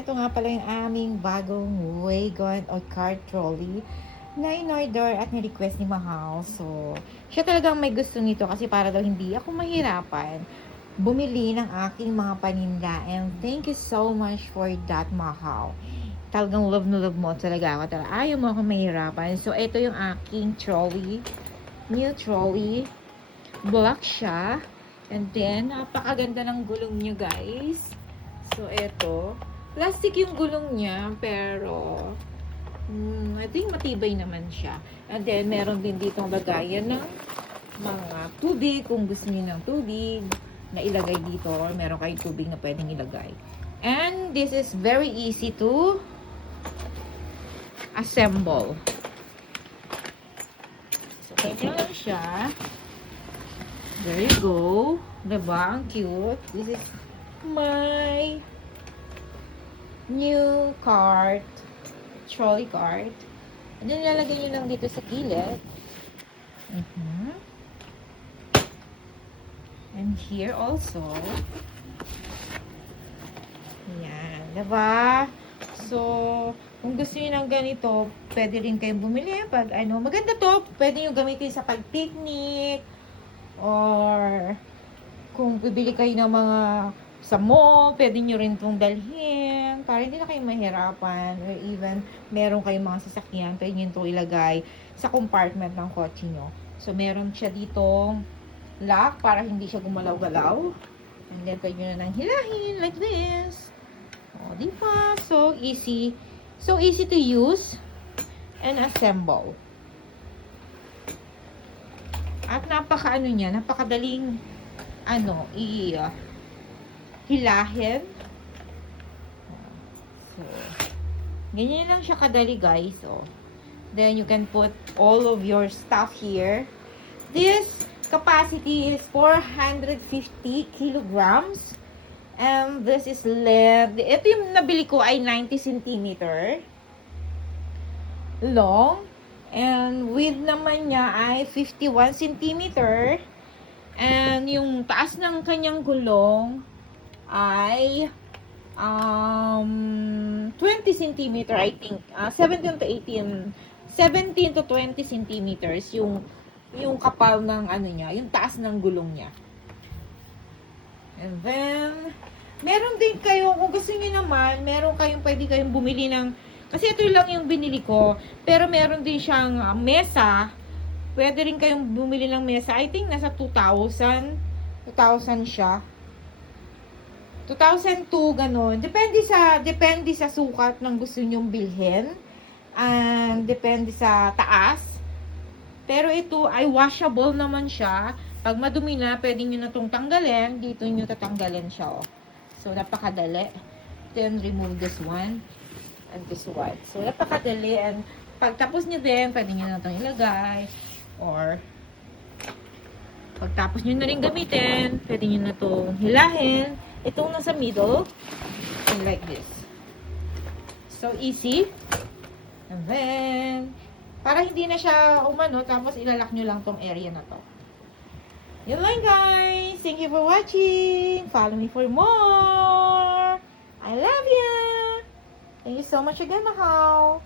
ito nga pala yung aming bagong wagon or cart trolley na in-order at ni-request ni Mahal. So, siya talagang may gusto nito kasi para daw hindi ako mahirapan bumili ng aking mga paninda. And thank you so much for that, Mahal. Talagang love na love mo talaga ako. Talaga, ayaw mo ako mahirapan. So, ito yung aking trolley. New trolley. Black siya. And then, napakaganda ng gulong niya, guys. So, ito. Plastic yung gulong niya, pero I think matibay naman siya. And then, meron din ditong lagayan ng mga tubig, kung gusto niyo ng tubig na ilagay dito, or meron kayong tubig na pwedeng ilagay. And this is very easy to assemble. So, kanya lang siya. There you go. Diba? Ang cute. This is my new cart. Trolley cart. And then, lalagay nyo lang dito sa kilid. And here also. Yan. Diba? So, kung gusto niyo ng ganito, pwede rin kayong bumili. Pag maganda to, pwede nyo gamitin sa pag-picnic. Or, kung bibili kayo ng mga sa mall, pwede nyo rin itong dalhin para hindi na kayo mahirapan, or even meron kayong mga sasakyan, pwede nyo itong ilagay sa compartment ng kotse nyo. So, meron siya ditong lock para hindi siya gumalaw-galaw. And then, pwede nyo na nang hilahin like this. O, diba? So easy. So easy to use and assemble. At napakadaling hilahin. So, ganyan lang siya kadali, guys. So, then you can put all of your stuff here. This capacity is 450 kilograms. And this is length. Ito yung nabili ko ay 90 cm long. And width naman niya ay 51 cm. And yung taas ng kanyang gulong ay 20 cm, I think. 17 to 20 centimeters yung kapal ng niya, yung taas ng gulong niya. And then, meron din kayo, kung gusto niyo naman, pwede kayong bumili ng, kasi ito lang yung binili ko, pero meron din siyang mesa. Pwede rin kayong bumili ng mesa. I think nasa 2,000 siya. 2,002, ganun. Depende sa sukat ng gusto nyong bilhin. And depende sa taas. Pero ito ay washable naman siya. Pag madumi na, pwede nyo na itong tanggalin. Dito nyo tatanggalin siya. Oh. So, napakadali. Then, remove this one. And this one. So, napakadali. And pagtapos nyo din, pwede nyo na itong ilagay. Or, pagtapos nyo na rin gamitin, pwede nyo na itong hilahin. Itong nasa middle. And like this. So, easy. And then, para hindi na siya tapos ilalak nyo lang tong area na to. Yun lang, guys. Thank you for watching. Follow me for more. I love you. Thank you so much again, Mahal.